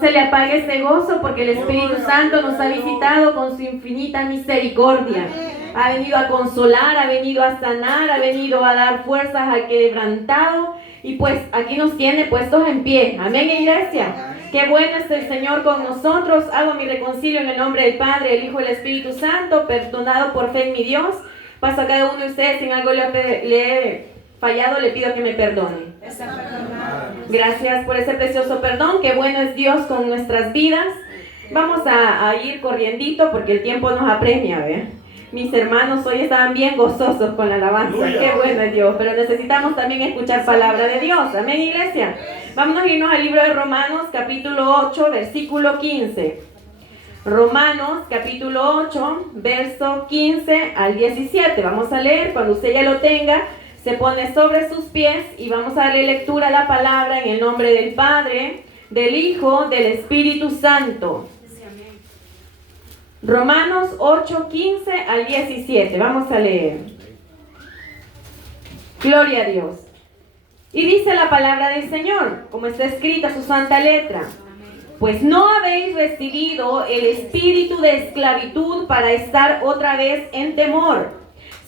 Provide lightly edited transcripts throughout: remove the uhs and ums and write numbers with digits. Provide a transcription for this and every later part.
Se le apague ese gozo porque el Espíritu Santo nos ha visitado con su infinita misericordia. Ha venido a consolar, ha venido a sanar, ha venido a dar fuerzas al quebrantado. Y pues aquí nos tiene puestos en pie. Amén, iglesia. Qué bueno es el Señor con nosotros. Hago mi reconcilio en el nombre del Padre, el Hijo y el Espíritu Santo, perdonado por fe en mi Dios. Paso a cada uno de ustedes, si en algo le he fallado, le pido que me perdone. Gracias por ese precioso perdón. Qué bueno es Dios con nuestras vidas. Vamos a ir corriendito porque el tiempo nos apremia, ¿ve? Mis hermanos hoy estaban bien gozosos con la alabanza. Qué bueno es Dios. Pero necesitamos también escuchar palabra de Dios. Amén, iglesia. Vámonos a irnos al libro de Romanos, capítulo 8, versículo 15. Romanos, capítulo 8, verso 15 al 17. Vamos a leer. Cuando usted ya lo tenga, se pone sobre sus pies y vamos a darle lectura a la palabra en el nombre del Padre, del Hijo, del Espíritu Santo. Romanos 8, 15 al 17. Vamos a leer. Gloria a Dios. Y dice la palabra del Señor, como está escrita su santa letra. Pues no habéis recibido el espíritu de esclavitud para estar otra vez en temor,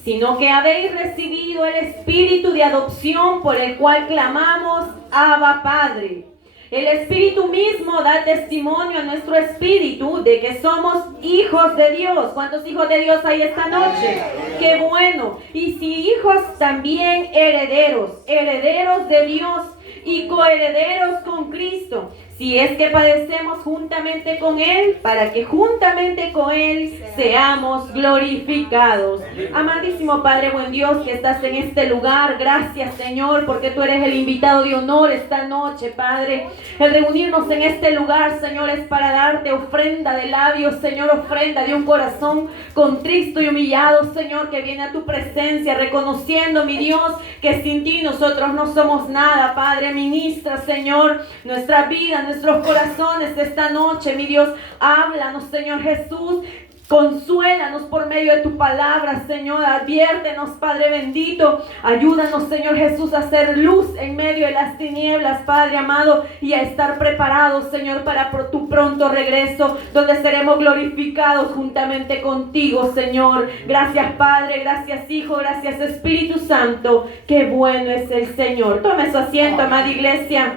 sino que habéis recibido el espíritu de adopción por el cual clamamos, Abba, Padre. El Espíritu mismo da testimonio a nuestro espíritu de que somos hijos de Dios. ¿Cuántos hijos de Dios hay esta noche? ¡Qué bueno! Y si hijos, también herederos, herederos de Dios y coherederos con Cristo, si es que padecemos juntamente con Él, para que juntamente con Él seamos glorificados. Amadísimo Padre, buen Dios, que estás en este lugar, gracias Señor, porque tú eres el invitado de honor esta noche, Padre. El reunirnos en este lugar, Señor, es para darte ofrenda de labios, Señor, ofrenda de un corazón contristo y humillado, Señor, que viene a tu presencia, reconociendo, mi Dios, que sin ti nosotros no somos nada, Padre. Ministra, Señor, nuestra vida, nuestros corazones esta noche, mi Dios. Háblanos, Señor Jesús. Consuélanos por medio de tu palabra, Señor. Adviértenos, Padre bendito. Ayúdanos, Señor Jesús, a hacer luz en medio de las tinieblas, Padre amado, y a estar preparados, Señor, para tu pronto regreso, donde seremos glorificados juntamente contigo, Señor. Gracias, Padre. Gracias, Hijo. Gracias, Espíritu Santo. Qué bueno es el Señor. Tome su asiento, amada iglesia.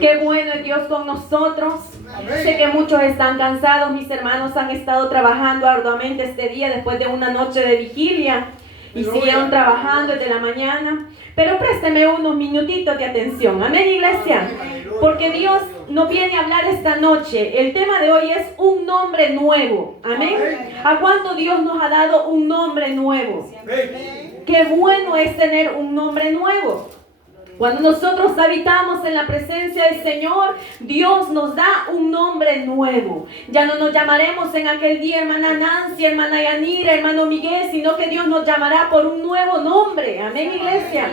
Qué bueno es Dios con nosotros. Amén. Sé que muchos están cansados. Mis hermanos han estado trabajando arduamente este día después de una noche de vigilia y siguieron trabajando desde la mañana. Pero présteme unos minutitos de atención. Amén, iglesia. Porque Dios nos viene a hablar esta noche. El tema de hoy es un nombre nuevo. Amén. ¿A cuánto Dios nos ha dado un nombre nuevo? Qué bueno es tener un nombre nuevo. Cuando nosotros habitamos en la presencia del Señor, Dios nos da un nombre nuevo. Ya no nos llamaremos en aquel día hermana Nancy, hermana Yanira, hermano Miguel, sino que Dios nos llamará por un nuevo nombre. Amén, iglesia.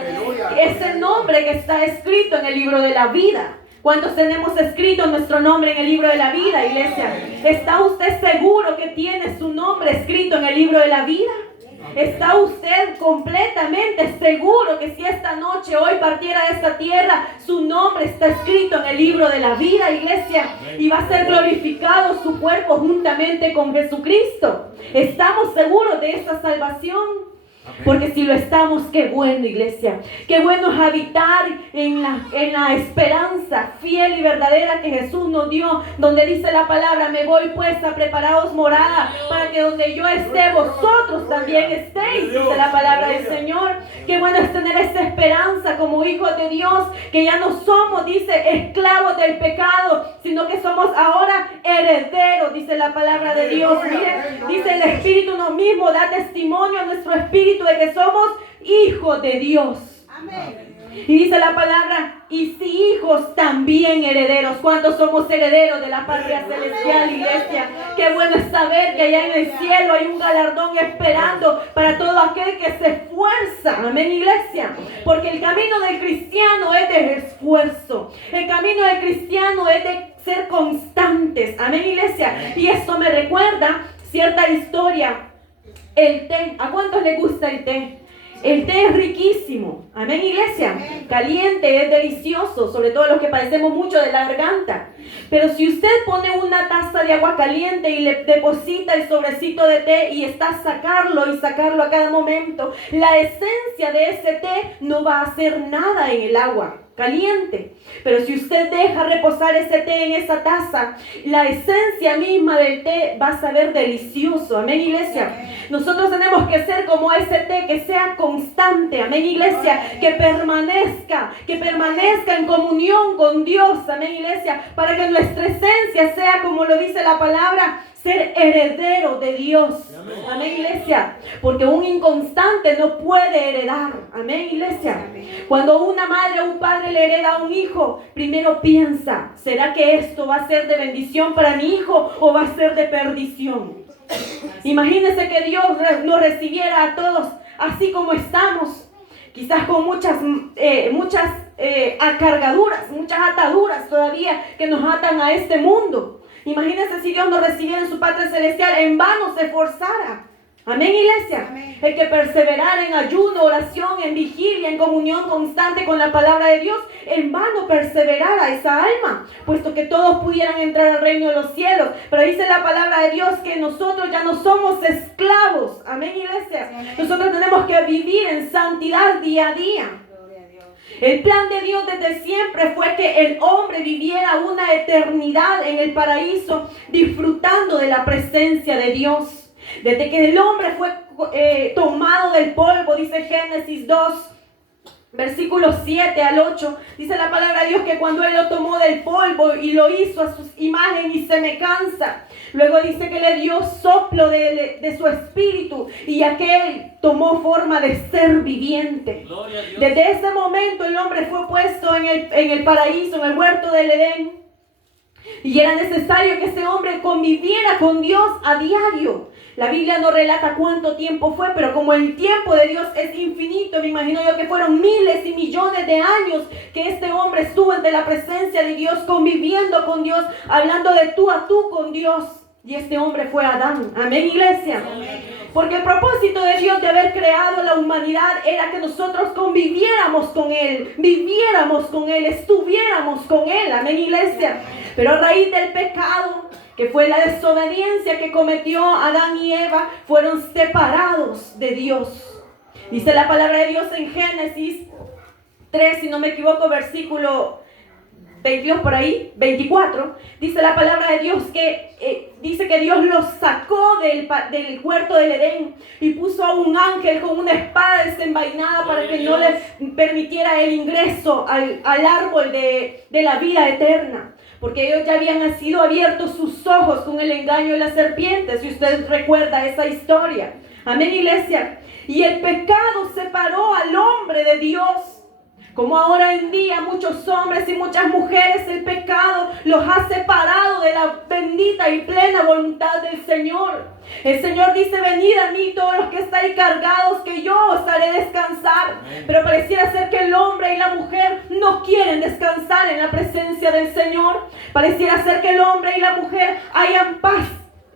Ese nombre que está escrito en el libro de la vida. ¿Cuántos tenemos escrito nuestro nombre en el libro de la vida, iglesia? ¿Está usted seguro que tiene su nombre escrito en el libro de la vida? ¿Está usted completamente seguro que si esta noche, hoy partiera de esta tierra, su nombre está escrito en el libro de la vida, iglesia? Y va a ser glorificado su cuerpo juntamente con Jesucristo. ¿Estamos seguros de esta salvación? Porque si lo estamos, qué bueno, iglesia. Qué bueno es habitar en la esperanza fiel y verdadera que Jesús nos dio, donde dice la palabra: me voy pues a prepararos morada, para que donde yo esté, vosotros también estéis, dice la palabra del Señor. Qué bueno es tener esa esperanza como hijos de Dios, que ya no somos, dice, esclavos del pecado, sino que somos ahora herederos, dice la palabra de Dios. Miren, dice el Espíritu mismo, da testimonio a nuestro espíritu de que somos hijos de Dios. Amén. Y dice la palabra: y si hijos, también herederos. ¿Cuántos somos herederos de la patria celestial, iglesia? Qué bueno es saber que allá en el cielo hay un galardón esperando para todo aquel que se esfuerza. Amén, iglesia. Porque el camino del cristiano es de esfuerzo. El camino del cristiano es de ser constantes. Amén, iglesia. Y esto me recuerda cierta historia. El té. ¿A cuántos les gusta el té? El té es riquísimo. Amén, iglesia. Amén. Caliente, es delicioso, sobre todo los que padecemos mucho de la garganta. Pero si usted pone una taza de agua caliente y le deposita el sobrecito de té y está a sacarlo y sacarlo a cada momento, la esencia de ese té no va a hacer nada en el agua caliente. Pero si usted deja reposar ese té en esa taza, la esencia misma del té va a saber delicioso. Amén, iglesia. Nosotros tenemos que ser como ese té, que sea constante. Amén, iglesia. Que permanezca en comunión con Dios. Amén, iglesia. Para que nuestra esencia sea, como lo dice la palabra, ser heredero de Dios. Amén, iglesia. Porque un inconstante no puede heredar. Amén, iglesia. Cuando una madre o un padre le hereda a un hijo, primero piensa, ¿será que esto va a ser de bendición para mi hijo o va a ser de perdición? Imagínense que Dios nos recibiera a todos así como estamos, quizás con muchas acargaduras, muchas ataduras todavía que nos atan a este mundo. Imagínense si Dios nos recibiera en su patria celestial, en vano se esforzara. Amén, iglesia. Amén. El que perseverara en ayuno, oración, en vigilia, en comunión constante con la palabra de Dios, en vano perseverara esa alma, puesto que todos pudieran entrar al reino de los cielos. Pero dice la palabra de Dios que nosotros ya no somos esclavos. Amén, iglesia. Amén. Nosotros tenemos que vivir en santidad día a día. El plan de Dios desde siempre fue que el hombre viviera una eternidad en el paraíso, disfrutando de la presencia de Dios. Desde que el hombre fue tomado del polvo, dice Génesis 2, versículos 7 al 8, dice la palabra de Dios que cuando Él lo tomó del polvo y lo hizo a su imagen y semejanza, luego dice que le dio soplo de su espíritu y aquel tomó forma de ser viviente. Desde ese momento el hombre fue puesto en el paraíso, en el huerto del Edén, y era necesario que ese hombre conviviera con Dios a diario. La Biblia no relata cuánto tiempo fue, pero como el tiempo de Dios es infinito, me imagino yo que fueron miles y millones de años que este hombre estuvo ante la presencia de Dios, conviviendo con Dios, hablando de tú a tú con Dios. Y este hombre fue Adán. Amén, iglesia. Amén. Porque el propósito de Dios de haber creado la humanidad era que nosotros conviviéramos con Él, viviéramos con Él, estuviéramos con Él. Amén, iglesia. Pero a raíz del pecado, que fue la desobediencia que cometió Adán y Eva, fueron separados de Dios. Dice la palabra de Dios en Génesis 3, si no me equivoco, versículo 22 por ahí, 24, dice la palabra de Dios que dice que Dios los sacó del huerto del Edén y puso a un ángel con una espada desenvainada para que no les permitiera el ingreso al árbol de la vida eterna. Porque ellos ya habían sido abiertos sus ojos con el engaño de la serpiente, si usted recuerda esa historia. Amén, iglesia. Y el pecado separó al hombre de Dios. Como ahora en día muchos hombres y muchas mujeres, el pecado los ha separado de la bendita y plena voluntad del Señor. El Señor dice: venid a mí todos los que estáis cargados, que yo os haré descansar. Pero pareciera ser que el hombre y la mujer no quieren descansar en la presencia del Señor. Pareciera ser que el hombre y la mujer hayan paz,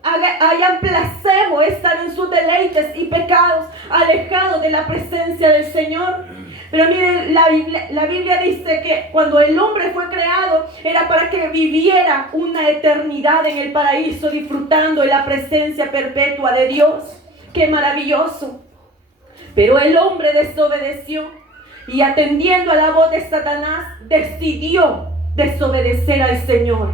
hayan placebo, estar en sus deleites y pecados, alejados de la presencia del Señor. Pero mire, la Biblia dice que cuando el hombre fue creado era para que viviera una eternidad en el paraíso, disfrutando de la presencia perpetua de Dios. ¡Qué maravilloso! Pero el hombre desobedeció y, atendiendo a la voz de Satanás, decidió desobedecer al Señor.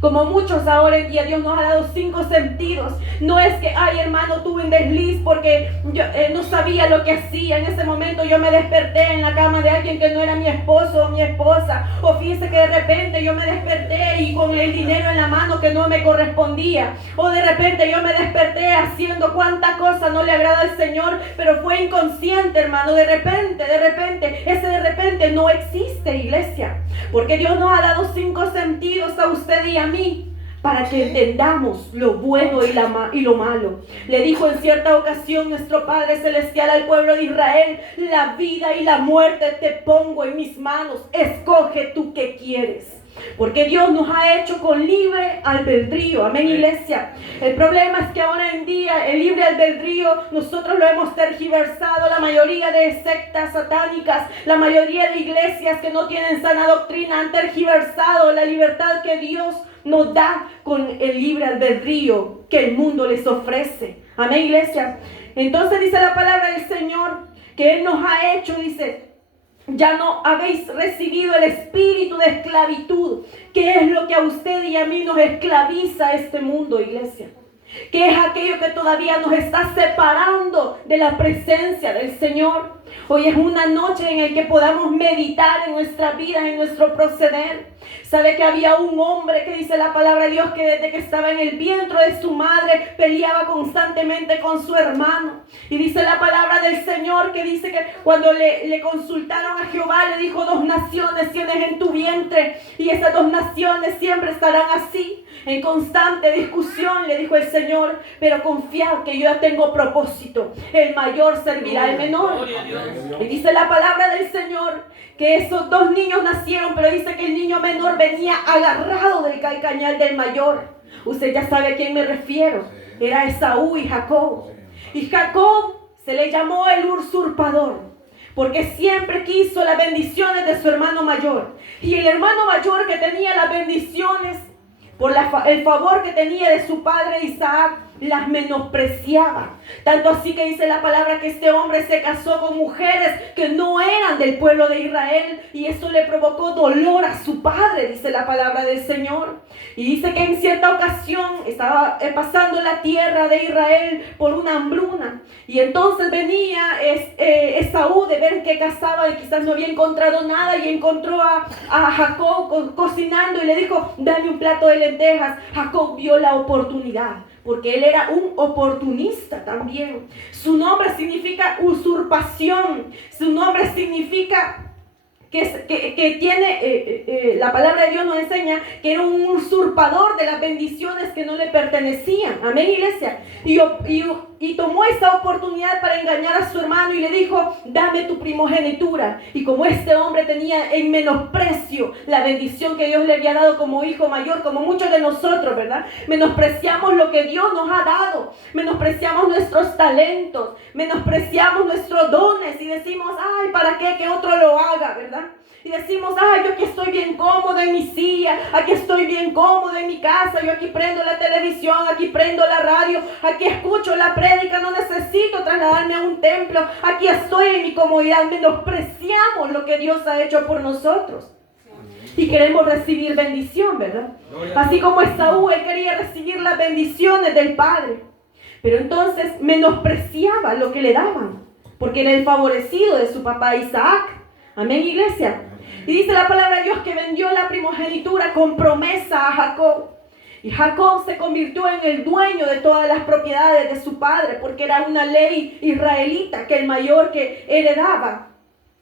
Como muchos ahora en día, Dios nos ha dado 5 sentidos. No es que, ay hermano, tuve un desliz porque yo no sabía lo que hacía. En ese momento yo me desperté en la cama de alguien que no era mi esposo o mi esposa. O fíjese que de repente yo me desperté y con el dinero en la mano que no me correspondía. O de repente yo me desperté haciendo cuánta cosa no le agrada al Señor, pero fue inconsciente, hermano. De repente, ese de repente no existe, iglesia. Porque Dios nos ha dado 5 sentidos a usted y a mí, para que entendamos lo bueno y lo malo. Le dijo en cierta ocasión nuestro Padre Celestial al pueblo de Israel: la vida y la muerte te pongo en mis manos, escoge tú qué quieres. Porque Dios nos ha hecho con libre albedrío. Amén, iglesia. El problema es que ahora en día el libre albedrío nosotros lo hemos tergiversado. La mayoría de sectas satánicas, la mayoría de iglesias que no tienen sana doctrina han tergiversado la libertad que Dios nos da con el libre albedrío que el mundo les ofrece. Amén, iglesia. Entonces dice la palabra del Señor que Él nos ha hecho, dice, ya no habéis recibido el espíritu de esclavitud, que es lo que a usted y a mí nos esclaviza este mundo, iglesia. Que es aquello que todavía nos está separando de la presencia del Señor. Hoy es una noche en la que podamos meditar en nuestra vida, en nuestro proceder. Sabe que había un hombre que dice la palabra de Dios que desde que estaba en el vientre de su madre peleaba constantemente con su hermano. Y dice la palabra del Señor que dice que cuando le consultaron a Jehová le dijo: 2 naciones tienes en tu vientre y esas 2 naciones siempre estarán así, en constante discusión, le dijo el Señor, pero confiad que yo ya tengo propósito. El mayor servirá al menor. Y dice la palabra del Señor que esos 2 niños nacieron, pero dice que el niño menor venía agarrado del calcañal del mayor. Usted ya sabe a quién me refiero. Era Esaú y Jacob. Y Jacob se le llamó el usurpador, porque siempre quiso las bendiciones de su hermano mayor. Y el hermano mayor, que tenía las bendiciones por el favor que tenía de su padre Isaac, las menospreciaba. Tanto así que dice la palabra que este hombre se casó con mujeres que no eran del pueblo de Israel, y eso le provocó dolor a su padre, dice la palabra del Señor. Y dice que en cierta ocasión estaba pasando la tierra de Israel por una hambruna, y entonces venía Esaú de ver que cazaba y quizás no había encontrado nada, y encontró a Jacob cocinando y le dijo: dame un plato de lentejas. Jacob vio la oportunidad, porque él era un oportunista también. Su nombre significa usurpación. Su nombre significa que tiene, la palabra de Dios nos enseña que era un usurpador de las bendiciones que no le pertenecían. Amén, iglesia. Y tomó esa oportunidad para engañar a su hermano y le dijo: dame tu primogenitura. Y como este hombre tenía en menosprecio la bendición que Dios le había dado como hijo mayor, como muchos de nosotros, ¿verdad? Menospreciamos lo que Dios nos ha dado, menospreciamos nuestros talentos, menospreciamos nuestros dones y decimos: ay, ¿para qué que otro lo haga, verdad? Y decimos: ay, yo aquí estoy bien cómodo en mi silla, aquí estoy bien cómodo en mi casa, yo aquí prendo la televisión, aquí prendo la radio, aquí escucho la prédica, no necesito trasladarme a un templo, aquí estoy en mi comodidad. Menospreciamos lo que Dios ha hecho por nosotros y queremos recibir bendición, ¿verdad? Así como Esaú, él quería recibir las bendiciones del Padre, pero entonces menospreciaba lo que le daban, porque era el favorecido de su papá Isaac. Amén, iglesia. Y dice la palabra de Dios que vendió la primogenitura con promesa a Jacob. Y Jacob se convirtió en el dueño de todas las propiedades de su padre, porque era una ley israelita que el mayor que heredaba,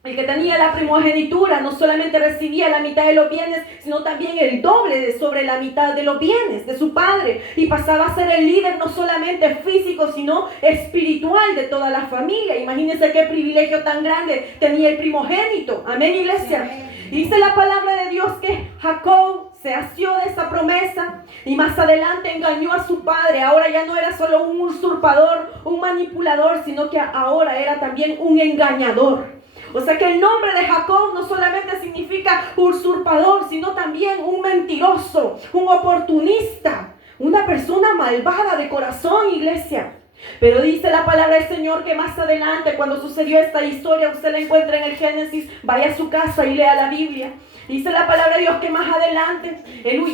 el que tenía la primogenitura, no solamente recibía la mitad de los bienes, sino también el doble sobre la mitad de los bienes de su padre. Y pasaba a ser el líder no solamente físico, sino espiritual de toda la familia. Imagínense qué privilegio tan grande tenía el primogénito. Amén, iglesia. Y dice la palabra de Dios que Jacob se asió de esa promesa y más adelante engañó a su padre. Ahora ya no era solo un usurpador, un manipulador, sino que ahora era también un engañador. O sea que el nombre de Jacob no solamente significa usurpador, sino también un mentiroso, un oportunista, una persona malvada de corazón, iglesia. Pero dice la palabra del Señor que más adelante, cuando sucedió esta historia, usted la encuentra en el Génesis, vaya a su casa y lea la Biblia. Dice la palabra de Dios que más adelante él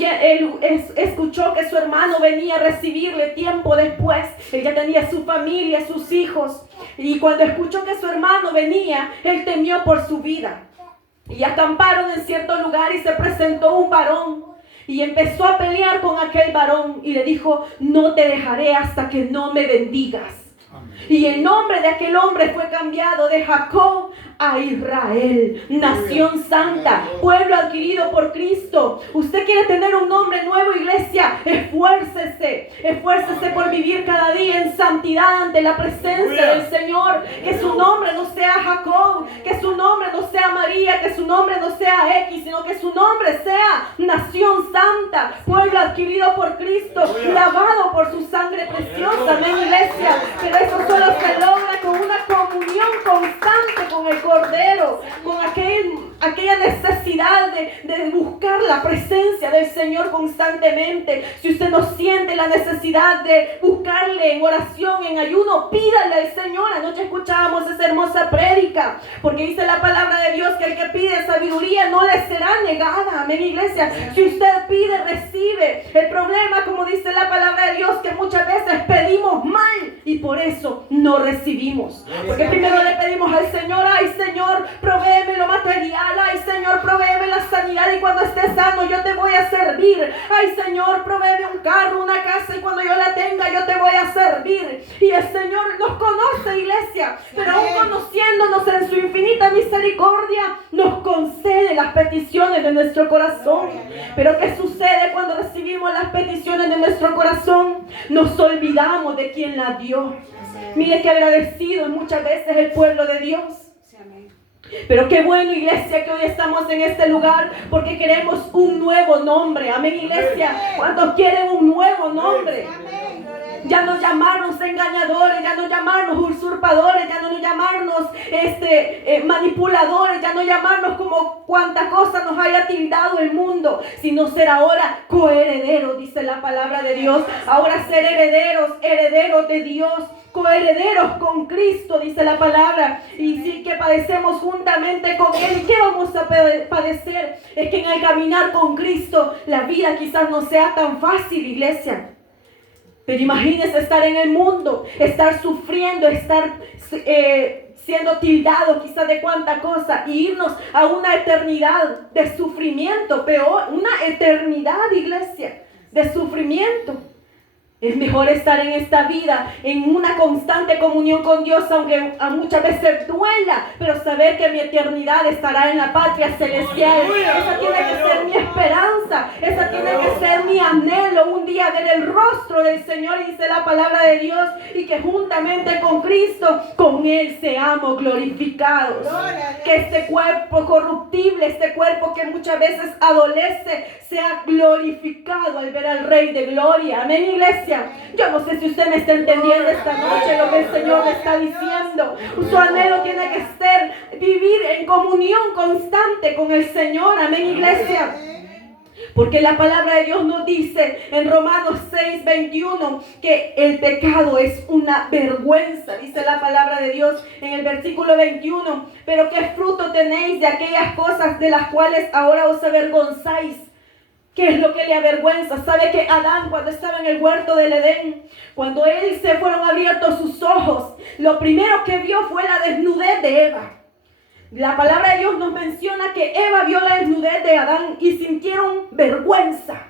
escuchó que su hermano venía a recibirle tiempo después. Él ya tenía su familia, sus hijos. Y cuando escuchó que su hermano venía, él temió por su vida. Y acamparon en cierto lugar y se presentó un varón. Y empezó a pelear con aquel varón y le dijo: no te dejaré hasta que no me bendigas. Y el nombre de aquel hombre fue cambiado de Jacob a Israel, nación santa, pueblo adquirido por Cristo. Usted quiere tener un nombre nuevo, iglesia, esfuércese esfuércese por vivir cada día en santidad ante la presencia del Señor. Que su nombre no sea Jacob, que su nombre no sea María, que su nombre no sea X, sino que su nombre sea nación santa, pueblo adquirido por Cristo, lavado por su sangre preciosa. Amén, iglesia. Pero eso solo se logra con una comunión constante con el Cordero, con aquella necesidad de buscar la presencia del Señor constantemente. Si usted no siente la necesidad de buscarle en oración, en ayuno, pídale al Señor. Anoche escuchábamos esa hermosa prédica, porque dice la palabra de Dios que el que pide sabiduría no le será negada. Amén, iglesia. Si usted pide, recibe. El problema, como dice la palabra de Dios, que muchas veces pedimos mal y por eso no recibimos. Porque primero le pedimos al Señor: ay Señor, provéeme lo material, ay Señor, provéeme la sanidad, y cuando esté sano yo te voy a servir. Ay Señor, provéeme un carro, una casa, y cuando yo la tenga yo te voy a servir. Y el Señor nos conoce, iglesia, pero aún conociéndonos en su infinita misericordia, nos concede las peticiones de nuestro corazón. Pero ¿qué sucede cuando recibimos las peticiones de nuestro corazón? Nos olvidamos de quien las dio. Mire qué agradecido muchas veces el pueblo de Dios. Pero qué bueno, iglesia, que hoy estamos en este lugar porque queremos un nuevo nombre. Amén, iglesia. ¿Cuántos quieren un nuevo nombre? Ya no llamarnos engañadores, ya no llamarnos usurpadores, ya no llamarnos manipuladores, ya no llamarnos como cuanta cosa nos haya tildado el mundo, sino ser ahora coherederos, dice la palabra de Dios. Ahora ser herederos de Dios, coherederos con Cristo, dice la palabra. Y sí que padecemos juntamente con Él. ¿Y qué vamos a padecer? Es que en el caminar con Cristo la vida quizás no sea tan fácil, iglesia. Pero imagínese estar en el mundo, estar sufriendo, estar siendo tildados quizás de cuánta cosa, y irnos a una eternidad de sufrimiento, peor, una eternidad, iglesia, de sufrimiento. Es mejor estar en esta vida en una constante comunión con Dios, aunque muchas veces duela, pero saber que mi eternidad estará en la patria celestial. Esa tiene que ser mi esperanza, esa tiene que ser mi anhelo, un día ver el rostro del Señor, y dice la palabra de Dios, y que juntamente con Cristo, con Él seamos glorificados. Que este cuerpo corruptible, este cuerpo que muchas veces adolece, sea glorificado al ver al Rey de Gloria. Amén, iglesia. Yo no sé si usted me está entendiendo esta noche lo que el Señor le está diciendo. Su anhelo tiene que ser vivir en comunión constante con el Señor. Amén, iglesia. Porque la palabra de Dios nos dice en Romanos 6:21 que el pecado es una vergüenza. Dice la palabra de Dios en el versículo 21. Pero ¿qué fruto tenéis de aquellas cosas de las cuales ahora os avergonzáis? ¿Qué es lo que le avergüenza? ¿Sabe que Adán, cuando estaba en el huerto del Edén, cuando él se fueron abiertos sus ojos, lo primero que vio fue la desnudez de Eva? La palabra de Dios nos menciona que Eva vio la desnudez de Adán y sintieron vergüenza.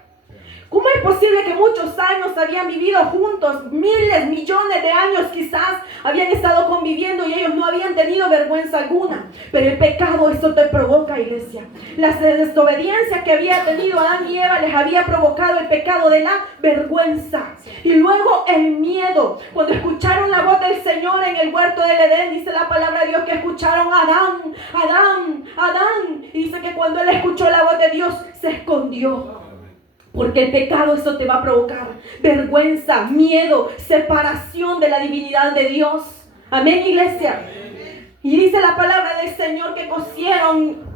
¿Cómo es posible que muchos años habían vivido juntos, miles, millones de años quizás habían estado conviviendo y ellos no habían tenido vergüenza alguna? Pero el pecado, eso te provoca, iglesia. La desobediencia que había tenido Adán y Eva les había provocado el pecado de la vergüenza. Y luego el miedo. Cuando escucharon la voz del Señor en el huerto del Edén, dice la palabra de Dios que escucharon: Adán, Adán, Adán. Y dice que cuando él escuchó la voz de Dios, se escondió. Porque el pecado, eso te va a provocar vergüenza, miedo, separación de la divinidad de Dios. Amén, iglesia. Y dice la palabra del Señor que cosieron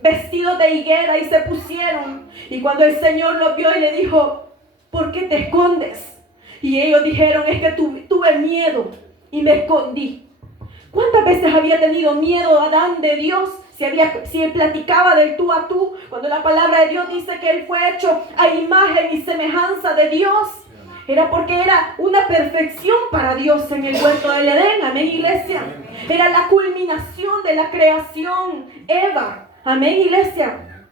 vestidos de higuera y se pusieron. Y cuando el Señor los vio y le dijo: ¿por qué te escondes? Y ellos dijeron: es que tuve miedo y me escondí. ¿Cuántas veces había tenido miedo Adán de Dios? Si él platicaba del tú a tú, cuando la palabra de Dios dice que él fue hecho a imagen y semejanza de Dios, era porque era una perfección para Dios en el huerto del Edén. Amén, iglesia. Era la culminación de la creación, Eva. Amén, iglesia.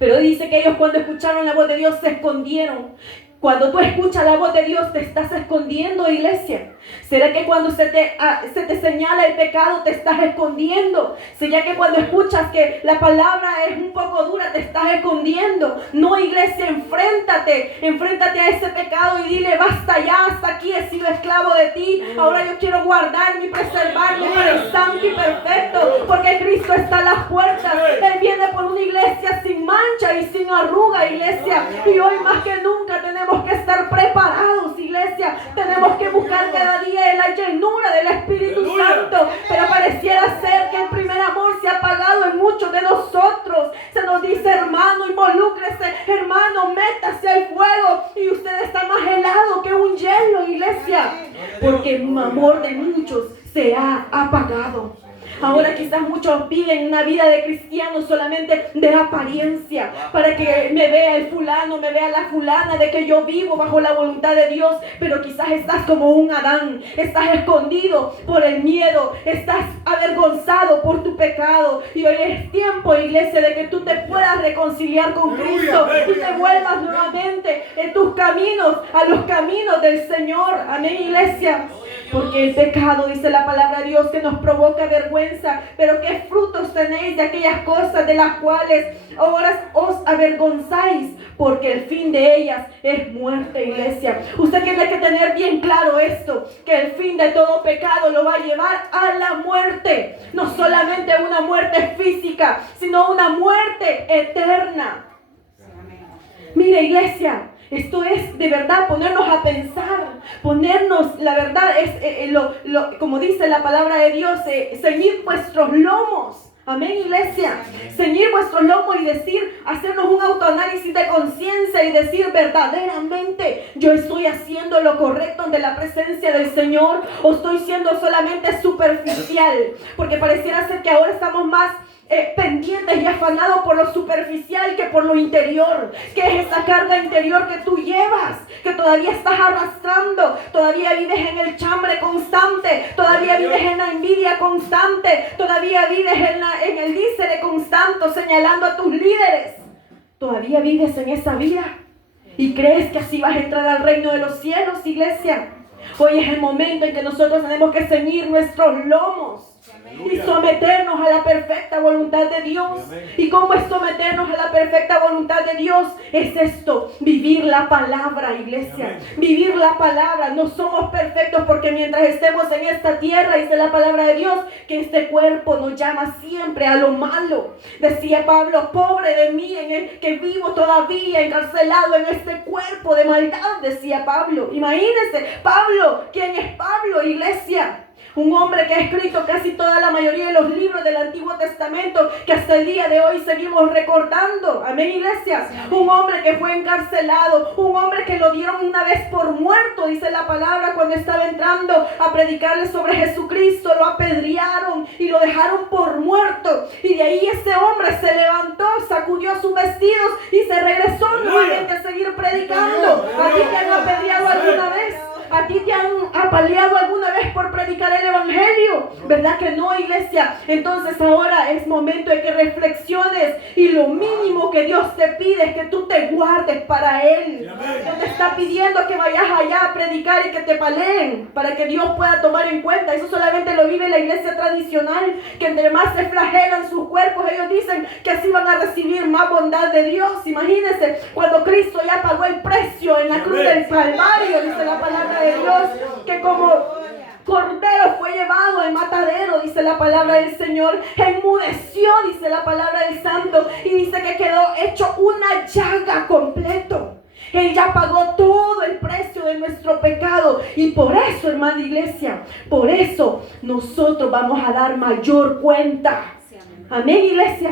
Pero dice que ellos, cuando escucharon la voz de Dios, se escondieron. Cuando tú escuchas la voz de Dios, te estás escondiendo, iglesia. ¿Será que cuando se te señala el pecado, te estás escondiendo? ¿Será que cuando escuchas que la palabra es un poco dura, te estás escondiendo? No, iglesia, enfréntate a ese pecado y dile: basta ya, hasta aquí he sido esclavo de ti. Ahora yo quiero guardarme y preservarme, eres santo y perfecto, porque Cristo está a las puertas. Él viene por una iglesia sin mancha y sin arruga, iglesia. Y hoy más que nunca tenemos que estar preparados, iglesia. Tenemos que buscar cada día la llenura del Espíritu Santo. Pero pareciera ser que el primer amor se ha apagado en muchos de nosotros. Se nos dice: hermano, involúcrese, hermano, métase al fuego. Y usted está más helado que un hielo, iglesia, porque el amor de muchos se ha apagado. Ahora quizás muchos viven una vida de cristianos solamente de apariencia, para que me vea el fulano, me vea la fulana, de que yo vivo bajo la voluntad de Dios. Pero quizás estás como un Adán, estás escondido por el miedo, estás avergonzado por tu pecado. Y hoy es tiempo, iglesia, de que tú te puedas reconciliar con Cristo y te vuelvas nuevamente en tus caminos, a los caminos del Señor. Amén, iglesia. Porque el pecado, dice la palabra de Dios, que nos provoca vergüenza. Pero ¿qué frutos tenéis de aquellas cosas de las cuales ahora os avergonzáis? Porque el fin de ellas es muerte, iglesia. Usted tiene que tener bien claro esto, que el fin de todo pecado lo va a llevar a la muerte. No solamente una muerte física, sino una muerte eterna. Mire, iglesia, esto es de verdad ponernos a pensar, la verdad es como dice la palabra de Dios, ceñid vuestros lomos. Amén, iglesia. Ceñir vuestros lomos y decir, hacernos un autoanálisis de conciencia y decir: verdaderamente yo estoy haciendo lo correcto ante la presencia del Señor, o estoy siendo solamente superficial. Porque pareciera ser que ahora estamos más pendientes y afanados por lo superficial que por lo interior. Que es esa carga interior que tú llevas, que todavía estás arrastrando. Todavía vives en el chambre constante, todavía vives en la envidia constante, todavía vives en el dícere constante, señalando a tus líderes. Todavía vives en esa vida y crees que así vas a entrar al reino de los cielos, iglesia. Hoy es el momento en que nosotros tenemos que ceñir nuestros lomos y someternos a la perfecta voluntad de Dios. ¿Y cómo es someternos a la perfecta voluntad de Dios? Es esto: vivir la palabra, iglesia. Vivir la palabra. No somos perfectos, porque mientras estemos en esta tierra, dice la palabra de Dios, que este cuerpo nos llama siempre a lo malo. Decía Pablo: pobre de mí, que vivo todavía encarcelado en este cuerpo de maldad, decía Pablo. Imagínense, Pablo. ¿Quién es Pablo, iglesia? Un hombre que ha escrito casi toda la mayoría de los libros del Antiguo Testamento, que hasta el día de hoy seguimos recordando. Amén, iglesia. Un hombre que fue encarcelado, un hombre que lo dieron una vez por muerto, dice la palabra, cuando estaba entrando a predicarle sobre Jesucristo. Lo apedrearon y lo dejaron por muerto. Y de ahí ese hombre se levantó, sacudió sus vestidos y se regresó nuevamente a seguir predicando. ¿A ti te han apedreado alguna vez? ¿A ti te han apaleado alguna vez por predicar el evangelio? ¿Verdad que no, iglesia? Entonces ahora es momento de que reflexiones, y lo mínimo que Dios te pide es que tú te guardes para Él. No te está pidiendo que vayas allá a predicar y que te paleen para que Dios pueda tomar en cuenta. Eso solamente lo vive la iglesia tradicional, que entre más se flagelan sus cuerpos, ellos dicen que así van a recibir más bondad de Dios. Imagínense, cuando Cristo ya pagó el precio en la cruz del Calvario, dice la palabra de Dios, que como cordero fue llevado al matadero, dice la palabra del Señor, enmudeció, dice la palabra del Santo, y dice que quedó hecho una llaga completo. Él ya pagó todo el precio de nuestro pecado, y por eso, hermana iglesia, por eso nosotros vamos a dar mayor cuenta. Amén, iglesia.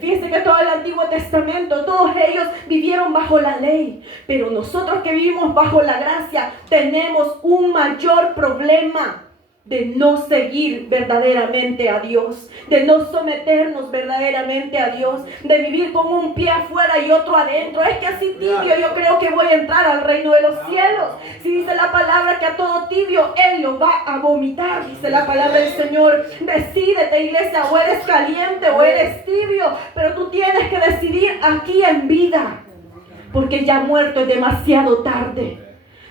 Fíjense que todo el Antiguo Testamento, todos ellos vivieron bajo la ley. Pero nosotros que vivimos bajo la gracia, tenemos un mayor problema de no seguir verdaderamente a Dios, de no someternos verdaderamente a Dios, de vivir con un pie afuera y otro adentro. Es que así tibio yo creo que voy a entrar al reino de los cielos. Si dice la palabra que a todo tibio Él lo va a vomitar, dice la palabra del Señor. Decídete, iglesia, o eres caliente o eres tibio, pero tú tienes que decidir aquí en vida. porque ya muerto es demasiado tarde.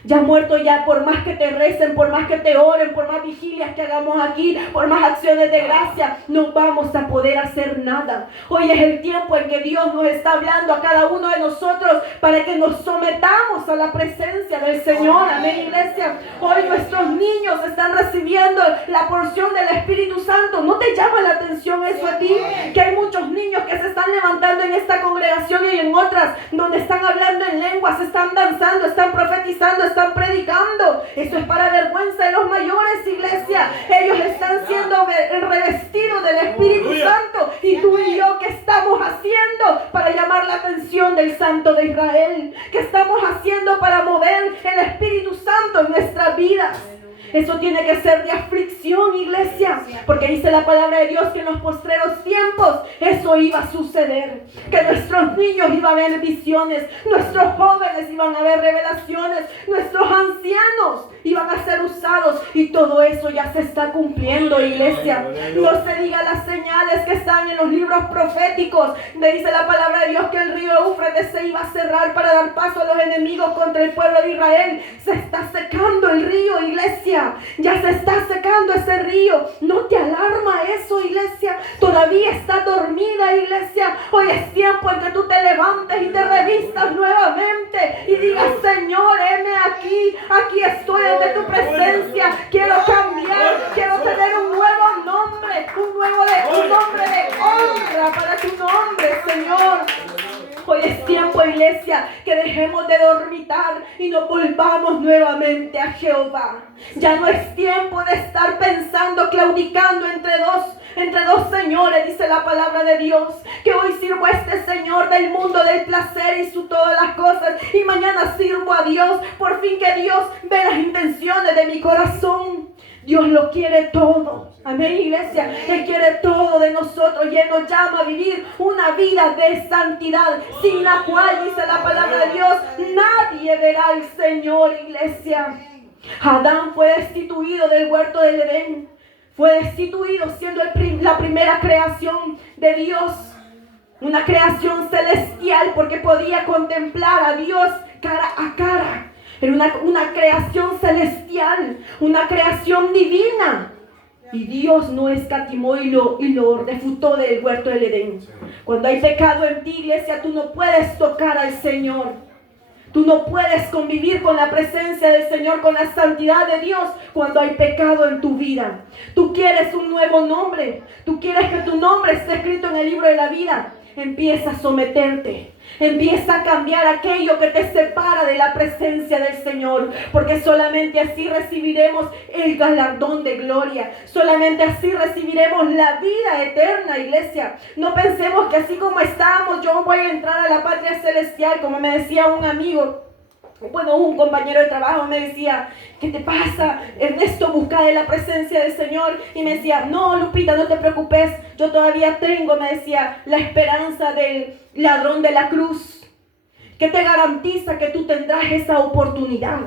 Ya muerto ya, por más que te recen, por más que te oren, por más vigilias que hagamos aquí, por más acciones de gracia, no vamos a poder hacer nada. Hoy es el tiempo en que Dios nos está hablando a cada uno de nosotros para que nos sometamos a la presencia del Señor. Amén, iglesia. Hoy nuestros niños están recibiendo la porción del Espíritu Santo. ¿No te llama la atención eso a ti? Que hay muchos niños que se están levantando en esta congregación y en otras, donde están hablando en lenguas, están danzando, están profetizando, están predicando. Eso es para vergüenza de los mayores, iglesia. Ellos están siendo revestidos del Espíritu Santo. Y tú y yo, ¿qué estamos haciendo para llamar la atención del Santo de Israel? ¿Qué estamos haciendo para mover el Espíritu Santo en nuestras vidas? Eso tiene que ser de aflicción, iglesia, porque dice la palabra de Dios que en los postreros tiempos eso iba a suceder, que nuestros niños iban a ver visiones, nuestros jóvenes iban a ver revelaciones, nuestros ancianos iban a ser usados, y todo eso ya se está cumpliendo, iglesia. No se diga las señales que están en los libros proféticos. Me dice la palabra de Dios que el río Éufrates se iba a cerrar para dar paso a los enemigos contra el pueblo de Israel. Se está secando el río, iglesia. Ya se está secando ese río. ¿No te alarma eso, iglesia? Todavía está dormida, iglesia. Hoy es tiempo en que tú te levantes y te revistas nuevamente y digas: Señor, heme aquí. Aquí estoy ante tu presencia. Quiero cambiar. Quiero tener un nuevo nombre. Un nombre de honra para tu nombre, Señor. Hoy es tiempo, iglesia, que dejemos de dormitar y nos volvamos nuevamente a Jehová. Ya no es tiempo de estar pensando, claudicando entre dos señores, dice la palabra de Dios. Que hoy sirvo a este señor del mundo del placer y todas las cosas, y mañana sirvo a Dios. Por fin que Dios ve las intenciones de mi corazón. Dios lo quiere todo. Amén, iglesia. Él quiere todo de nosotros y Él nos llama a vivir una vida de santidad, sin la cual, dice la palabra de Dios, nadie verá al Señor, iglesia. Adán fue destituido del huerto del Edén. Fue destituido siendo la primera creación de Dios. Una creación celestial, porque podía contemplar a Dios cara a cara. Era una creación celestial, una creación divina. Y Dios no escatimó y lo refutó del huerto del Edén. Cuando hay pecado en ti, iglesia, tú no puedes tocar al Señor. Tú no puedes convivir con la presencia del Señor, con la santidad de Dios, cuando hay pecado en tu vida. Tú quieres un nuevo nombre. Tú quieres que tu nombre esté escrito en el libro de la vida. Empieza a someterte. Empieza a cambiar aquello que te separa de la presencia del Señor, porque solamente así recibiremos el galardón de gloria. Solamente así recibiremos la vida eterna, iglesia. No pensemos que así como estamos, yo voy a entrar a la patria celestial, como me decía un amigo. Bueno, un compañero de trabajo me decía: ¿qué te pasa, Ernesto? Busca de la presencia del Señor. Y me decía: no, Lupita, no te preocupes, yo todavía tengo, me decía, la esperanza del ladrón de la cruz. ¿Qué te garantiza que tú tendrás esa oportunidad?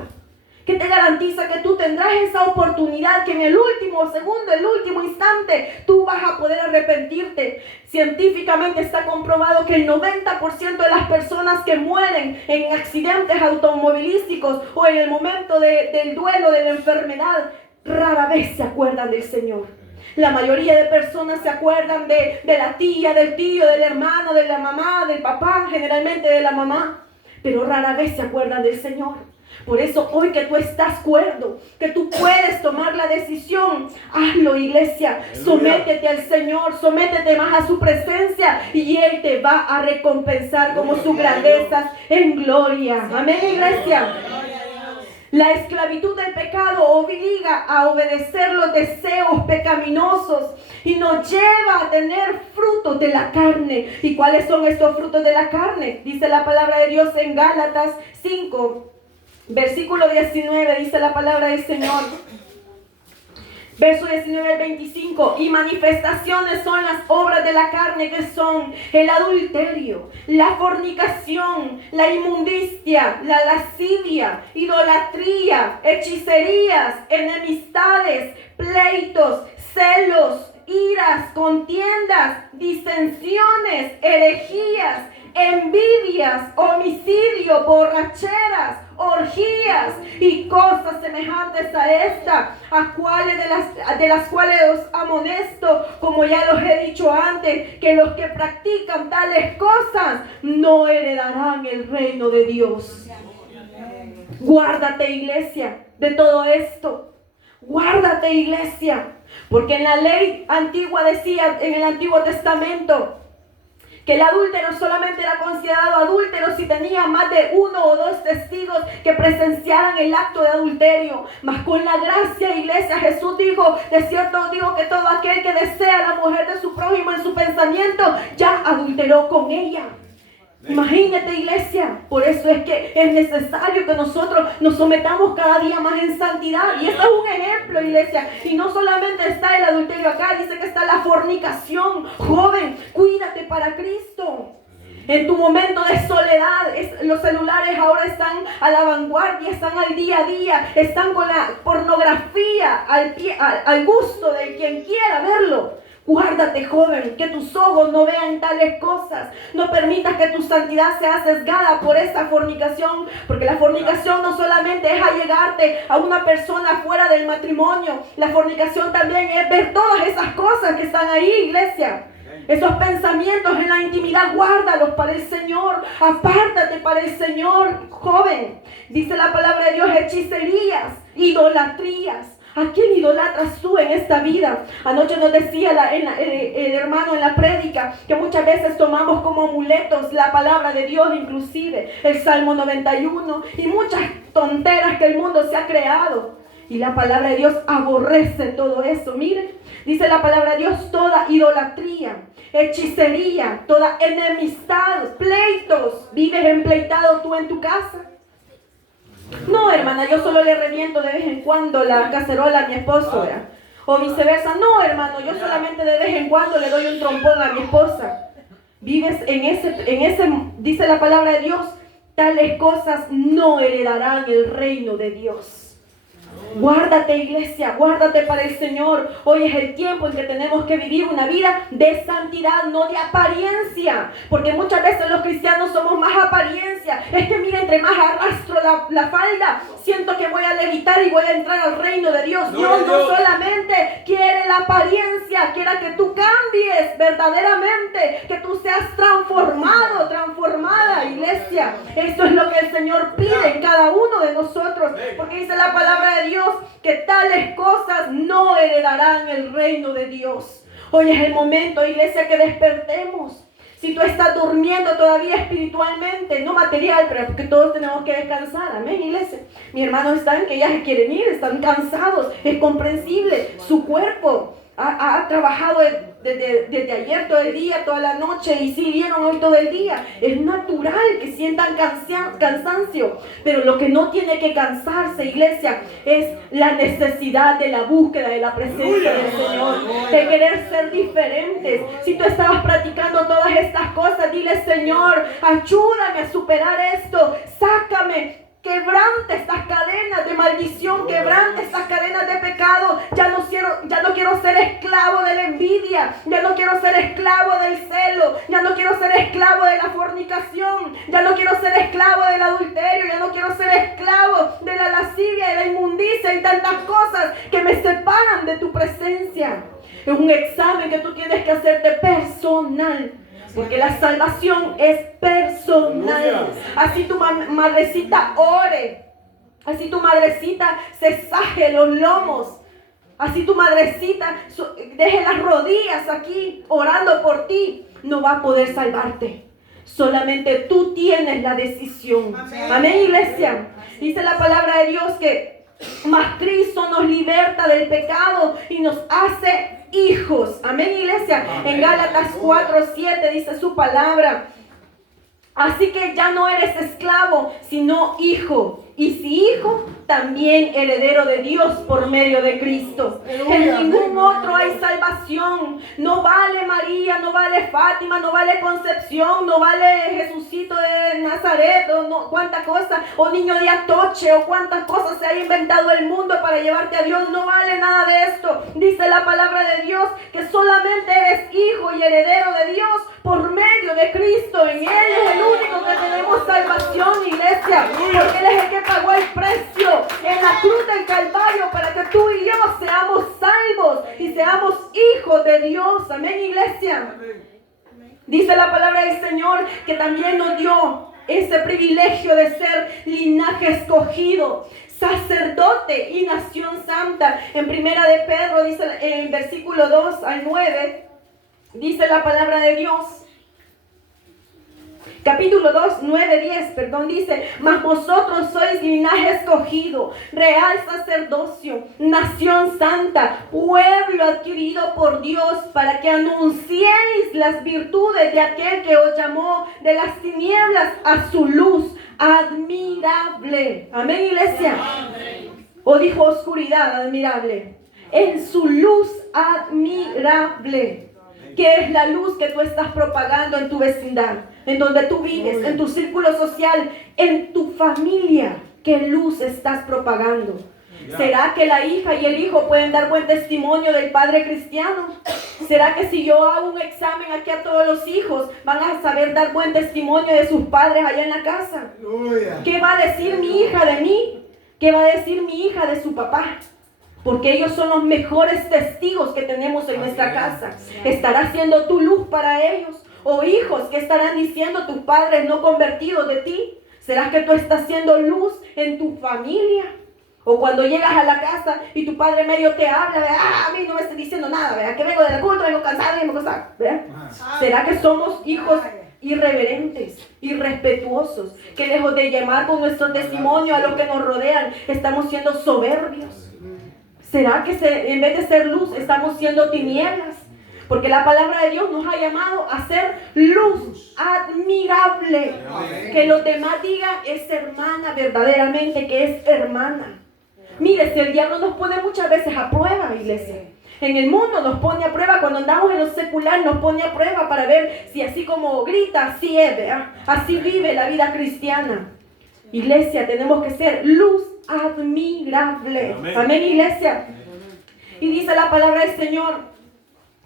¿Qué te garantiza que tú tendrás esa oportunidad, que en el último segundo, el último instante, tú vas a poder arrepentirte? Científicamente está comprobado que el 90% de las personas que mueren en accidentes automovilísticos o en el momento del duelo, de la enfermedad, rara vez se acuerdan del Señor. La mayoría de personas se acuerdan de la tía, del tío, del hermano, de la mamá, del papá, generalmente de la mamá, pero rara vez se acuerdan del Señor. Por eso hoy que tú estás cuerdo, que tú puedes tomar la decisión, hazlo, iglesia. Sométete al Señor, sométete más a su presencia y Él te va a recompensar como sus grandezas en gloria. Amén, iglesia. La esclavitud del pecado obliga a obedecer los deseos pecaminosos y nos lleva a tener frutos de la carne. ¿Y cuáles son estos frutos de la carne? Dice la palabra de Dios en Gálatas 5. Versículo 19, dice la palabra del Señor. Verso 19 al 25. Y manifestaciones son las obras de la carne, que son el adulterio, la fornicación, la inmundicia, la lascivia, idolatría, hechicerías, enemistades, pleitos, celos, iras, contiendas, disensiones, herejías, envidias, homicidio, borracheras, orgías y cosas semejantes a esta, de las cuales os amonesto, como ya los he dicho antes, que los que practican tales cosas no heredarán el reino de Dios. Guárdate, iglesia, de todo esto. Guárdate, iglesia, porque en la ley antigua decía, en el Antiguo Testamento, que el adúltero solamente era considerado adúltero si tenía más de 1 o 2 testigos que presenciaran el acto de adulterio. Mas con la gracia, iglesia, Jesús dijo, de cierto digo que todo aquel que desea a la mujer de su prójimo en su pensamiento, ya adulteró con ella. Imagínate, iglesia, por eso es que es necesario que nosotros nos sometamos cada día más en santidad. Y esto es un ejemplo, iglesia. Y no solamente está el adulterio acá, dice que está la fornicación. Joven, cuídate para Cristo. En tu momento de soledad, los celulares ahora están a la vanguardia, están al día a día, están con la pornografía al gusto de quien quiera verlo. Guárdate, joven, que tus ojos no vean tales cosas. No permitas que tu santidad sea sesgada por esta fornicación, porque la fornicación no solamente es allegarte a una persona fuera del matrimonio. La fornicación también es ver todas esas cosas que están ahí, iglesia. Esos pensamientos en la intimidad, guárdalos para el Señor. Apártate para el Señor, joven. Dice la palabra de Dios, hechicerías, idolatrías. ¿A quién idolatras tú en esta vida? Anoche nos decía el hermano en la prédica que muchas veces tomamos como amuletos la palabra de Dios, inclusive el Salmo 91 y muchas tonteras que el mundo se ha creado. Y la palabra de Dios aborrece todo eso. Miren, dice la palabra de Dios, toda idolatría, hechicería, toda enemistad, pleitos. ¿Vives empleitado tú en tu casa? No, hermana, yo solo le reviento de vez en cuando la cacerola a mi esposo, ¿verdad? O viceversa. No, hermano, yo solamente de vez en cuando le doy un trompón a mi esposa. Vives en ese, dice la palabra de Dios, tales cosas no heredarán el reino de Dios. Guárdate, iglesia, guárdate para el Señor. Hoy es el tiempo en que tenemos que vivir una vida de santidad, no de apariencia. Porque muchas veces los cristianos somos más apariencia. Es que mira, entre más arrastro la falda, siento que voy a levitar y voy a entrar al reino de Dios. Dios no solamente quiere la apariencia, quiere que tú cambies verdaderamente, que tú seas transformado, transformada, iglesia. Esto es lo que el Señor pide en cada uno de nosotros. Porque dice la palabra de Dios que tales cosas no heredarán el reino de Dios. Hoy es el momento, iglesia, que despertemos. Si tú estás durmiendo todavía espiritualmente, no material, pero porque todos tenemos que descansar, amén, iglesia. Mis hermanos están que ya se quieren ir, están cansados, es comprensible. Su cuerpo ha trabajado desde ayer todo el día, toda la noche, y siguieron hoy todo el día. Es natural que sientan cansancio, pero lo que no tiene que cansarse, iglesia, es la necesidad de la búsqueda de la presencia del Señor, de querer ser diferentes. Si tú estabas practicando todas estas cosas, dile: Señor, ayúdame a superar esto, sácame. Quebrante estas cadenas de maldición, quebrante estas cadenas de pecado. Ya no quiero ser esclavo de la envidia, ya no quiero ser esclavo del celo, ya no quiero ser esclavo de la fornicación, ya no quiero ser esclavo del adulterio, ya no quiero ser esclavo de la lascivia, de la inmundicia y tantas cosas que me separan de tu presencia. Es un examen que tú tienes que hacerte personal. Porque la salvación es personal. Así tu madrecita ore. Así tu madrecita se saje los lomos. Así tu madrecita deje las rodillas aquí orando por ti. No va a poder salvarte. Solamente tú tienes la decisión. Amén, iglesia. Dice la palabra de Dios que mas Cristo nos liberta del pecado y nos hace hijos. Amén, iglesia. En Gálatas 4:7 dice su palabra: así que ya no eres esclavo, sino hijo. y si hijo, también heredero de Dios por medio de Cristo. En ningún otro hay salvación. No vale María, no vale Fátima, no vale Concepción, no vale Jesucito de Nazaret, o no, cuántas cosas, o niño de Atoche, o cuántas cosas se ha inventado el mundo para llevarte a Dios. No vale nada de esto. Dice la palabra de Dios que solamente eres hijo y heredero de Dios por medio de Cristo. En Él es el único que tenemos salvación, iglesia, porque Él es el que pagó el precio en la cruz del Calvario para que tú y yo seamos salvos y seamos hijos de Dios. Amén, iglesia. Dice la palabra del Señor que también nos dio ese privilegio de ser linaje escogido, sacerdote y nación santa. En primera de Pedro dice, en versículo 2 al 9, dice la palabra de Dios. Capítulo 2, 9, 10, perdón, dice: mas vosotros sois linaje escogido, real sacerdocio, nación santa, pueblo adquirido por Dios, para que anunciéis las virtudes de aquel que os llamó de las tinieblas a su luz admirable. Amén, iglesia. O dijo oscuridad admirable. En su luz admirable. ¿Qué es la luz que tú estás propagando en tu vecindad? En donde tú vives, en tu círculo social, en tu familia. ¿Qué luz estás propagando? ¿Será que la hija y el hijo pueden dar buen testimonio del padre cristiano? ¿Será que si yo hago un examen aquí a todos los hijos, van a saber dar buen testimonio de sus padres allá en la casa? ¿Qué va a decir mi hija de mí? ¿Qué va a decir mi hija de su papá? Porque ellos son los mejores testigos que tenemos en nuestra casa. ¿Estará siendo tu luz para ellos? ¿O hijos, qué estarán diciendo tus padres no convertidos de ti? ¿Será que tú estás siendo luz en tu familia? O cuando llegas a la casa y tu padre medio te habla, ¿verdad? A mí no me está diciendo nada, ¿verdad? Que vengo de la culto, vengo cansado, vengo cansado, ¿verdad? ¿Será que somos hijos irreverentes, irrespetuosos, que lejos de llamar con nuestro testimonio a los que nos rodean, estamos siendo soberbios? ¿Será que en vez de ser luz estamos siendo tinieblas? Porque la palabra de Dios nos ha llamado a ser luz admirable. Que los demás digan: es hermana verdaderamente, que es hermana. Mire, si el diablo nos pone muchas veces a prueba, iglesia. En el mundo nos pone a prueba, cuando andamos en lo secular nos pone a prueba para ver si así como grita, así es, ¿verdad? Así vive la vida cristiana. Iglesia, tenemos que ser luz admirable. Amén, amén, iglesia. Y dice la palabra del Señor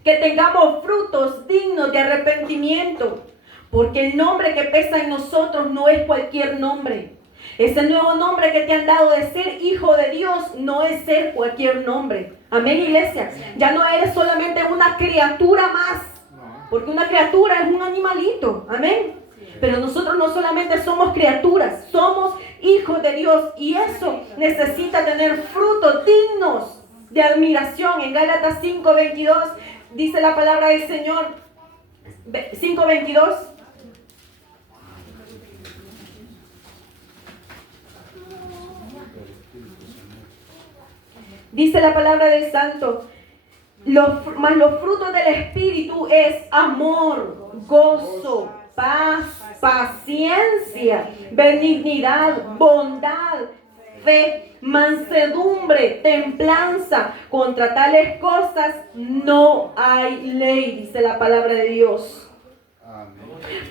que tengamos frutos dignos de arrepentimiento, porque el nombre que pesa en nosotros no es cualquier nombre. Ese nuevo nombre que te han dado de ser hijo de Dios no es ser cualquier nombre. Amén, iglesia. Ya no eres solamente una criatura más, porque una criatura es un animalito. Amén. Pero nosotros no solamente somos criaturas, somos hijos de Dios, y eso necesita tener frutos dignos de admiración. En Gálatas 5:22 dice la palabra del Señor, 5:22. Dice la palabra del Santo: mas los frutos del Espíritu es amor, gozo, paz, paciencia, benignidad, bondad, fe, mansedumbre, templanza. Contra tales cosas no hay ley, dice la palabra de Dios.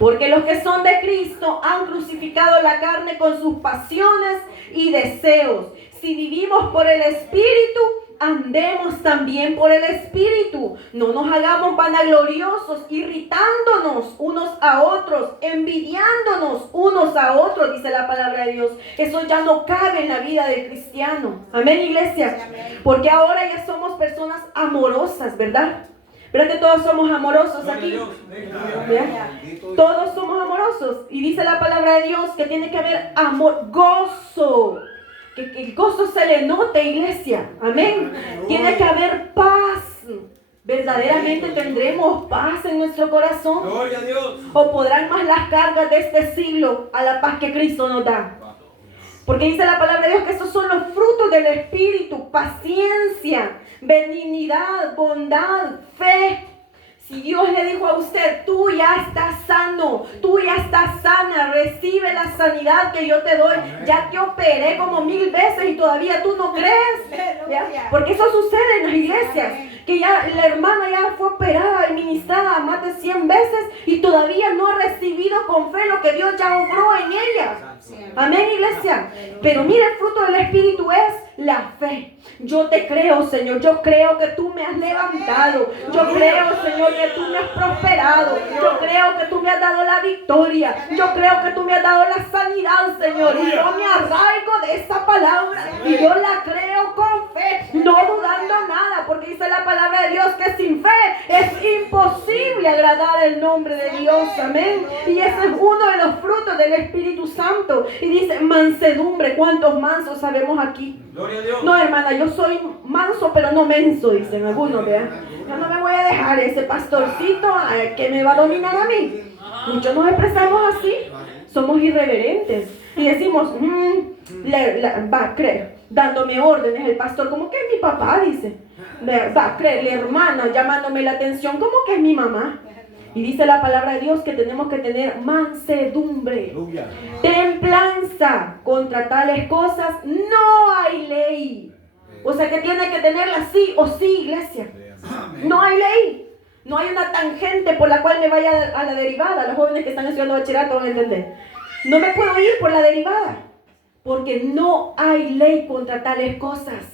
Porque los que son de Cristo han crucificado la carne con sus pasiones y deseos. Si vivimos por el Espíritu, andemos también por el Espíritu. No nos hagamos vanagloriosos, irritándonos unos a otros, envidiándonos unos a otros, dice la palabra de Dios. Eso ya no cabe en la vida del cristiano. Amén, iglesia. Porque ahora ya somos personas amorosas, ¿verdad? ¿Verdad que todos somos amorosos aquí? Todos somos amorosos. Y dice la palabra de Dios que tiene que haber amor, gozo. Que el gozo se le note, iglesia. Amén. Tiene que haber paz. ¿Verdaderamente tendremos paz en nuestro corazón? Gloria a Dios. ¿O podrán más las cargas de este siglo a la paz que Cristo nos da? Porque dice la palabra de Dios que esos son los frutos del Espíritu: paciencia, benignidad, bondad, fe. Si Dios le dijo a usted, tú ya estás sano, tú ya estás sana, recibe la sanidad que yo te doy. Ya te operé como 1000 veces y todavía tú no crees. ¿Ya? Porque eso sucede en las iglesias, que ya la hermana ya fue operada y ministrada más de 100 veces y todavía no ha recibido con fe lo que Dios ya obró en ella. Amén, iglesia. Pero mira, el fruto del Espíritu es la fe. Yo te creo, Señor. Yo creo que tú me has levantado. Yo creo, Señor, que tú me has prosperado. Yo creo que tú me has dado la victoria. Yo creo que tú me has dado la sanidad, Señor. Y yo me arraigo de esa palabra y yo la creo con fe, no dudando nada, porque dice la palabra de Dios que sin fe es imposible agradar el nombre de Dios. Amén. Y ese es uno de los frutos del Espíritu Santo. Y dice mansedumbre. ¿Cuántos mansos sabemos aquí? No, hermana, yo soy manso, pero no menso, dicen algunos, ¿verdad? Yo no me voy a dejar ese pastorcito que me va a dominar a mí. Muchos nos expresamos así, somos irreverentes y decimos, va a creer, dándome órdenes el pastor, como que es mi papá, dice. Va a creer la hermana llamándome la atención, como que es mi mamá. Y dice la palabra de Dios que tenemos que tener mansedumbre, templanza. Contra tales cosas no hay ley. O sea que tiene que tenerla sí o sí, iglesia. No hay ley. No hay una tangente por la cual me vaya a la derivada. Los jóvenes que están estudiando bachillerato van a entender. No me puedo ir por la derivada, porque no hay ley contra tales cosas.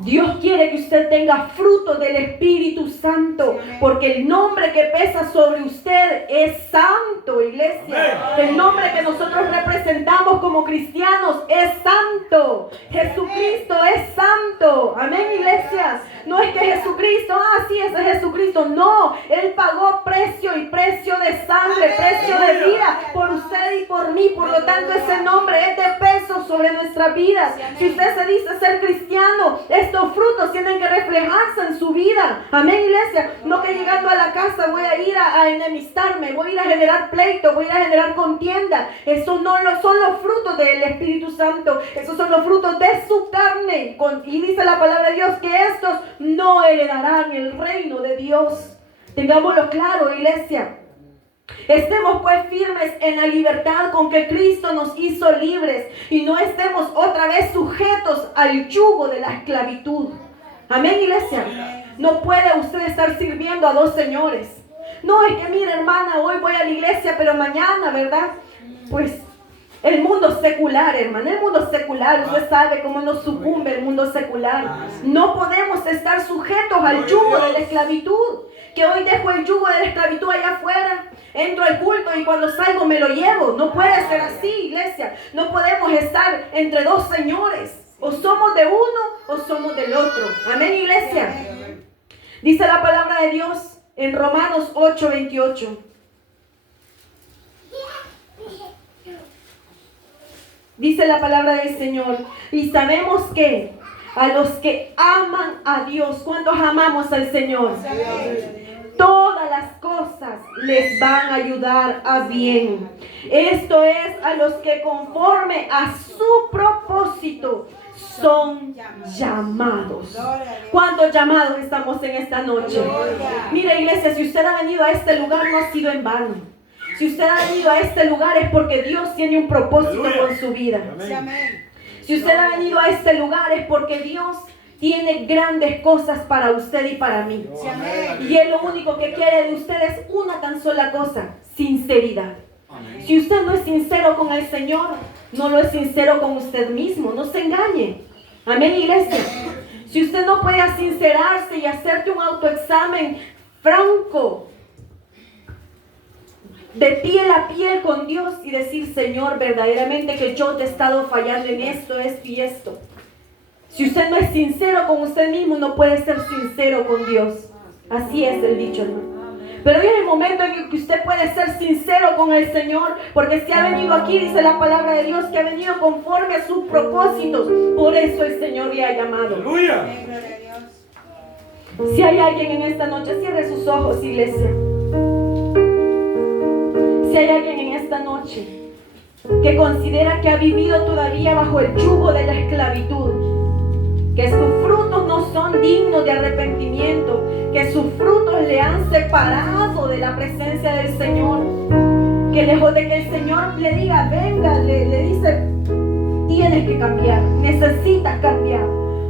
Dios quiere que usted tenga fruto del Espíritu Santo, porque el nombre que pesa sobre usted es santo, iglesia. El nombre que nosotros representamos como cristianos es santo. Jesucristo es santo. Amén, iglesia. No es que Jesucristo, sí, ese es Jesucristo. No, Él pagó precio y precio de sangre, precio de vida por usted y por mí. Por lo tanto, ese nombre es de peso sobre nuestras vidas. Si usted se dice ser cristiano, estos frutos tienen que reflejarse en su vida. Amén, iglesia. No que llegando a la casa voy a ir a enemistarme, voy a ir a generar pleito, voy a ir a generar contienda. Esos no son los frutos del Espíritu Santo. Esos son los frutos de su carne. Y dice la palabra de Dios que estos no heredarán el reino de Dios. Tengámoslo claro, iglesia. Estemos pues firmes en la libertad con que Cristo nos hizo libres y no estemos otra vez sujetos al yugo de la esclavitud. Amén, iglesia. No puede usted estar sirviendo a dos señores. No, es que mira, hermana, hoy voy a la iglesia, pero mañana, ¿verdad? Pues el mundo secular, hermana, el mundo secular, usted sabe cómo nos sucumbe el mundo secular. No podemos estar sujetos al yugo de la esclavitud. Que hoy dejo el yugo de la esclavitud allá afuera, entro al culto y cuando salgo me lo llevo. No puede ser así, iglesia. No podemos estar entre dos señores. O somos de uno o somos del otro. Amén, iglesia. Dice la palabra de Dios en Romanos 8:28. Dice la palabra del Señor. Y sabemos que a los que aman a Dios, ¿cuántos amamos al Señor? Todas las cosas les van a ayudar a bien. Esto es a los que conforme a su propósito son llamados. ¿Cuántos llamados estamos en esta noche? Mira, iglesia, si usted ha venido a este lugar no ha sido en vano. Si usted ha venido a este lugar es porque Dios tiene un propósito con su vida. Si usted ha venido a este lugar es porque Dios tiene grandes cosas para usted y para mí. Y Él lo único que quiere de usted es una tan sola cosa: sinceridad. Si usted no es sincero con el Señor, no lo es sincero con usted mismo. No se engañe. Amén, iglesia. Si usted no puede sincerarse y hacerte un autoexamen franco, de piel a piel con Dios y decir: Señor, verdaderamente que yo te he estado fallando en esto, esto y esto. Si usted no es sincero con usted mismo, no puede ser sincero con Dios. Así es el dicho, hermano. Pero hoy es el momento en que usted puede ser sincero con el Señor, porque si ha venido aquí, dice la palabra de Dios, que ha venido conforme a sus propósitos. Por eso el Señor le ha llamado. ¡Aleluya! Si hay alguien en esta noche, cierre sus ojos, iglesia. Si hay alguien en esta noche que considera que ha vivido todavía bajo el yugo de la esclavitud, que sus frutos no son dignos de arrepentimiento, que sus frutos le han separado de la presencia del Señor. Que lejos de que el Señor le diga, venga, le dice, tienes que cambiar, necesitas cambiar.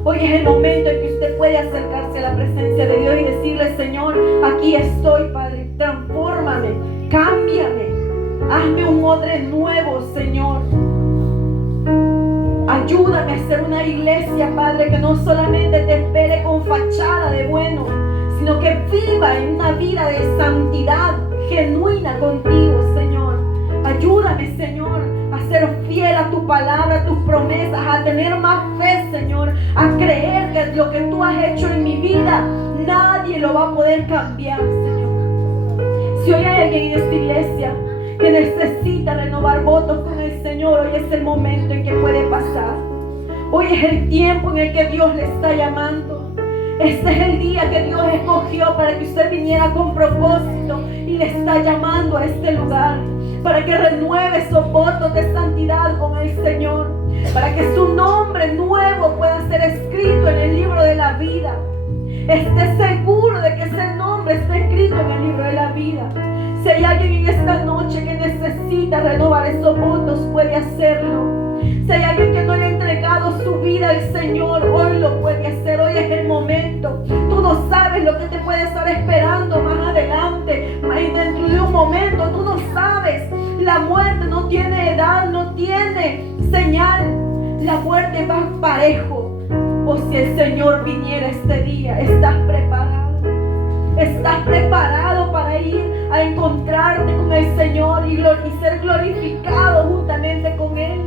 Hoy es el momento en que usted puede acercarse a la presencia de Dios y decirle, Señor, aquí estoy, Padre, transfórmame, cámbiame, hazme un odre nuevo, Señor. Ayúdame a ser una iglesia, Padre, que no solamente te espere con fachada de bueno, sino que viva en una vida de santidad genuina contigo, Señor. Ayúdame, Señor, a ser fiel a tu palabra, a tus promesas, a tener más fe, Señor, a creer que lo que tú has hecho en mi vida, nadie lo va a poder cambiar, Señor. Si hoy hay alguien en esta iglesia que necesita renovar votos con el Señor, hoy es el momento en que puede pasar. Hoy es el tiempo en el que Dios le está llamando. Este es el día que Dios escogió para que usted viniera con propósito y le está llamando a este lugar para que renueve esos votos de santidad con el Señor, para que su nombre nuevo pueda ser escrito en el libro de la vida. Esté seguro de que ese nombre está escrito en el libro de la vida. Si hay alguien en esta noche que necesita renovar esos votos, puede hacerlo. Si hay alguien que no le ha entregado su vida al Señor, hoy lo puede hacer. Hoy es el momento. Tú no sabes lo que te puede estar esperando más adelante, dentro de un momento. Tú no sabes. La muerte no tiene edad, no tiene señal. La muerte va parejo. O si el Señor viniera este día, ¿estás preparado? ¿Estás preparado para ir a encontrarte con el Señor y ser glorificado juntamente con Él?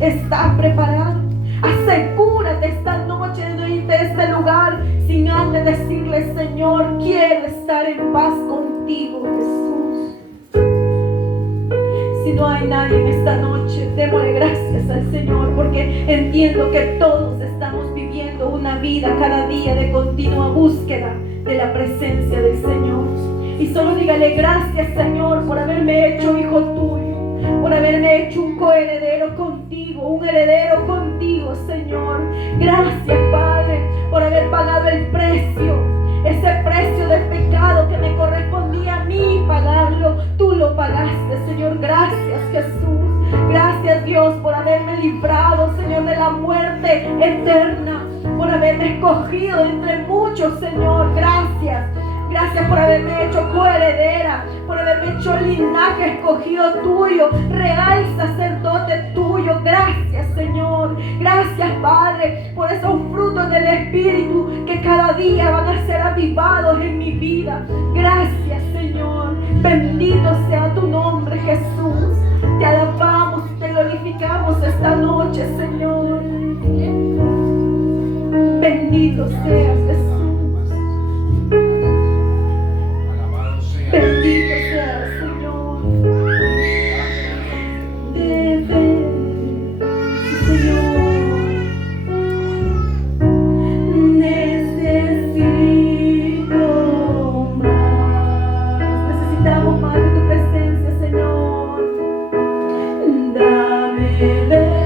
¿Estás preparado? Asegúrate esta noche de irte a este lugar sin antes decirle, Señor, quiero estar en paz contigo, Jesús. Si no hay nadie en esta noche, démosle gracias al Señor, porque entiendo que todos estamos viviendo una vida cada día de continua búsqueda de la presencia del Señor. Y solo dígale gracias, Señor, por haberme hecho hijo tuyo, por haberme hecho un coheredero contigo, un heredero contigo, Señor. Gracias, Padre, por haber pagado el precio, ese precio del pecado que me correspondía a mí pagarlo. Tú lo pagaste, Señor. Gracias, Jesús. Gracias, Dios, por haberme librado, Señor, de la muerte eterna, por haberme escogido entre muchos, Señor. Gracias. Gracias por haberme hecho coheredera, por haberme hecho linaje escogido tuyo, real sacerdote tuyo. Gracias, Señor. Gracias, Padre, por esos frutos del Espíritu que cada día van a ser avivados en mi vida. Gracias, Señor. Bendito sea tu nombre, Jesús. Te alabamos, te glorificamos esta noche, Señor. Bendito seas, Jesús. Bendito sea el Señor. Señor, necesito más. Necesitamos más de tu presencia, Señor. Dame Señor.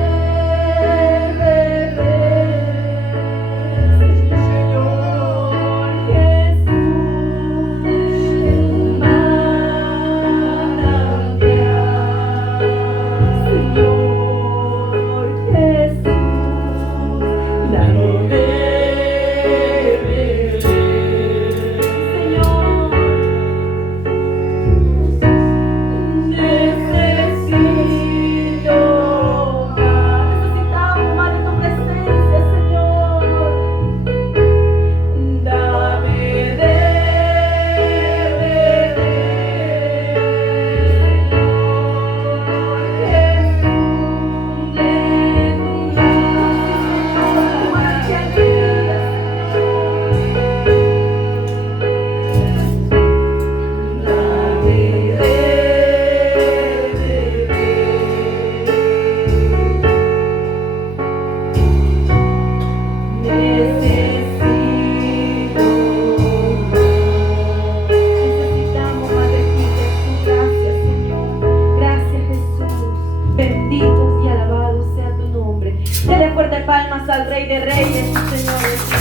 Benditos y alabados sea tu nombre. Dele fuerte palmas al Rey de Reyes, Señores.